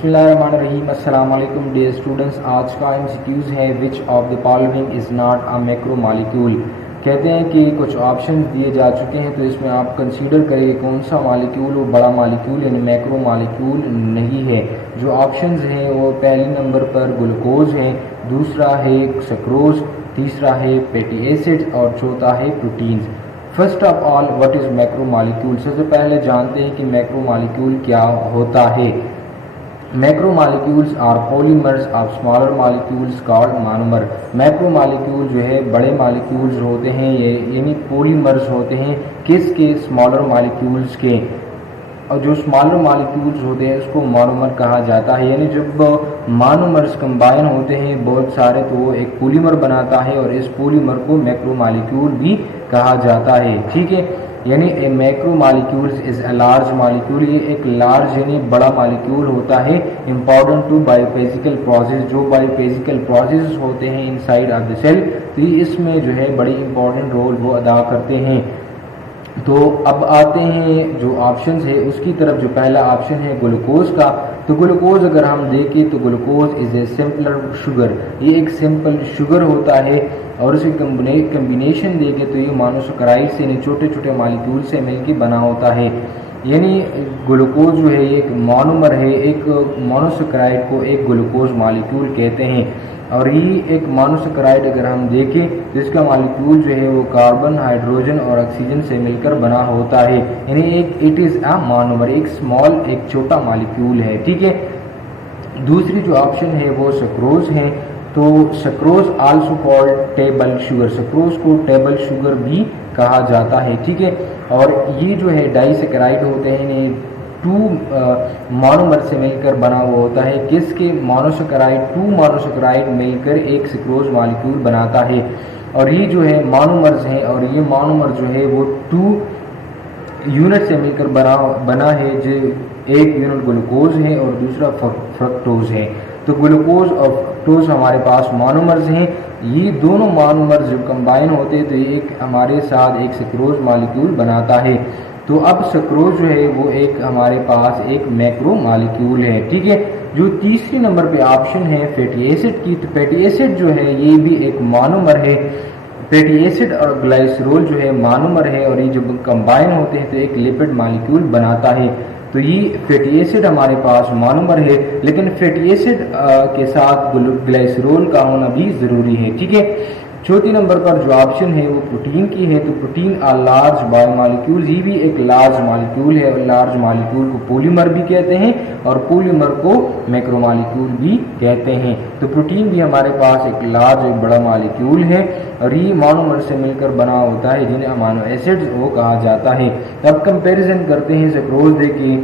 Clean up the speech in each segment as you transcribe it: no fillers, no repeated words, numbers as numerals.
बिस्मिल्लाहिर्रहमानिर्रहीम। अस्सलाम वालेकुम डियर स्टूडेंट्स। आज का एमसीक्यूज है which of the following is not a macromolecule. कहते हैं कि कुछ ऑप्शंस दिए जा चुके हैं, तो इसमें आप कंसीडर करें कौन सा मॉलिक्यूल वो बड़ा मॉलिक्यूल यानी मैक्रोमॉलिक्यूल नहीं है। जो ऑप्शंस हैं वो पहले नंबर पर ग्लूकोज है, दूसरा है सक्रोज, तीसरा है फैटी एसिड और चौथा है proteins. First of all what is macromolecule. सबसे पहले जानते हैं कि मैक्रोमॉलिक्यूल क्या होता है। Macromolecules are polymers of smaller molecules called monomer. Macromolecule जो है बड़े मॉलिक्यूल्स होते हैं, ये यानी पॉलीमर्स होते हैं किसके, स्मॉलर मॉलिक्यूल्स के। और जो स्मॉलर मॉलिक्यूल्स होते हैं उसको मोनोमर कहा जाता है। यानी जब मोनोमर्स कंबाइन होते हैं बहुत सारे तो वो एक पॉलीमर बनाता है और इस पॉलीमर को मैक्रोमॉलिक्यूल भी कहा जाता है। ठीक है, यानी a macromolecules is a large molecule. ये एक लार्ज यानी बड़ा मॉलिक्यूल होता है। इम्पॉर्टेंट टू बायोफिजिकल प्रोसेस, जो बायोफिजिकल प्रोसेस होते हैं इनसाइड ऑफ द सेल, तो इसमें जो है बड़ी इंपॉर्टेंट रोल वो अदा करते हैं। तो अब आते हैं जो ऑप्शंस है उसकी तरफ। जो पहला ऑप्शन है ग्लूकोज का, तो ग्लूकोज अगर हम देखें तो glucose is a simpler sugar. ये एक सिंपल शुगर होता है और उसकी कम्बिनेशन देखें तो ये मोनोसैकेराइड से छोटे छोटे मॉलिक्यूल से मिलकर बना होता है। यानी ग्लूकोज जो है एक मोनोमर है, एक मोनोसैकेराइड को एक ग्लूकोज मॉलिक्यूल कहते हैं। और ये एक मोनोसैकेराइड अगर हम देखें तो इसका मॉलिक्यूल जो है वो कार्बन, हाइड्रोजन और ऑक्सीजन से मिलकर बना होता है। यानी एक इट इज़ अ मोनोमर, एक स्मॉल एक छोटा मॉलिक्यूल है। ठीक है, दूसरी जो ऑप्शन है वो सक्रोज है। तो sucrose also called table sugar, sucrose को टेबल शुगर भी कहा जाता है। ठीक है, और ये जो है डाइसैकेराइड होते हैं, टू मोनोमर से मिलकर बना हुआ होता है। किसके, मोनोसैकेराइड, टू मोनोसैकेराइड मिलकर एक सक्रोज मॉलिक्यूल बनाता है। और ये जो है मोनोमर्स हैं और ये मोनोमर जो है वो टू यूनिट से मिलकर बना है। जो एक यूनिट ग्लूकोज है और दूसरा फ्रक्टोज है। तो ग्लूकोज और फ्रक्टोज हमारे पास मोनोमर्स हैं। ये दोनों मोनोमर्स जब कंबाइन होते हैं तो ये एक हमारे साथ एक सक्रोज मॉलिक्यूल बनाता है। तो अब सक्रोज जो है वो एक हमारे पास एक मैक्रो मॉलिक्यूल है। ठीक है, जो तीसरी नंबर पे ऑप्शन है फैटी एसिड की, तो फैटी एसिड जो है ये भी एक मोनोमर है। फैटी एसिड और ग्लाइसरोल जो है मोनोमर है और ये जब कंबाइन होते हैं तो एक लिपिड मॉलिक्यूल बनाता है। तो ये फैटी एसिड हमारे पास मोनोमर है, लेकिन फैटी एसिड के साथ ग्लाइसरोल का होना भी ज़रूरी है। ठीक है, चौथी नंबर पर जो ऑप्शन है वो प्रोटीन की है। तो प्रोटीन आ लार्ज बायोमॉलिक्यूल, ये भी एक लार्ज मॉलिक्यूल है और लार्ज मॉलिक्यूल को पॉलीमर भी कहते हैं और पॉलीमर को मैक्रोमॉलिक्यूल भी कहते हैं। तो प्रोटीन भी हमारे पास एक लार्ज एक बड़ा मॉलिक्यूल है और ये मोनोमर से मिलकर बना होता है जिन्हें अमीनो एसिड्स वो कहा जाता है। अब कंपैरिजन करते हैं सक्रोज देखिए,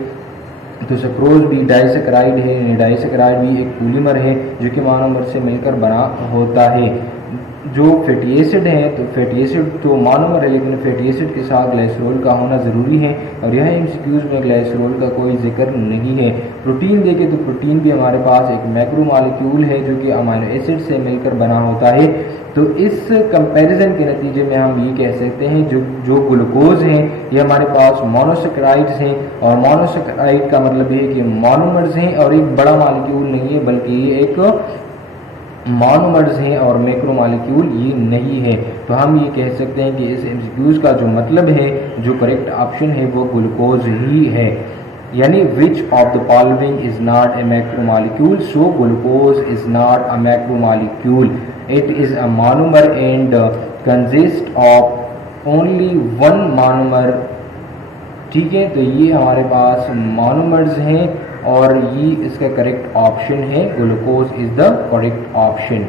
तो सक्रोज भी डाइसैकेराइड है, डाइसैकेराइड भी एक पॉलीमर है जो कि मोनोमर से मिलकर बना होता है। जो फैटी एसिड है तो फैटी एसिड तो मोनोमर है, लेकिन फैटी एसिड के साथ ग्लाइसरोल का होना ज़रूरी है और यह एमसीक्यूज में ग्लाइसरोल का कोई जिक्र नहीं है। प्रोटीन देखें तो प्रोटीन भी हमारे पास एक मैक्रोमॉलिक्यूल है जो कि अमीनो एसिड से मिलकर बना होता है। तो इस कंपैरिजन के नतीजे में हम ये कह सकते हैं जो ग्लूकोज हैं ये हमारे पास मोनोसैकेराइड्स हैं और मोनोसैकेराइड का मतलब ये है कि मोनोमर्स हैं और एक बड़ा मॉलिक्यूल नहीं है बल्कि ये एक मोनोमर्स हैं और मैक्रोमॉलिक्यूल ये नहीं है। तो हम ये कह सकते हैं कि इस एमसीक्यूज का जो मतलब है, जो करेक्ट ऑप्शन है वो ग्लूकोज ही है। यानी which of the following is not a macromolecule, so glucose is not a macromolecule, it is a monomer and consist of only one monomer. ठीक है, तो ये हमारे पास मोनोमर्स हैं और ये इसका करेक्ट ऑप्शन है, glucose is the correct option.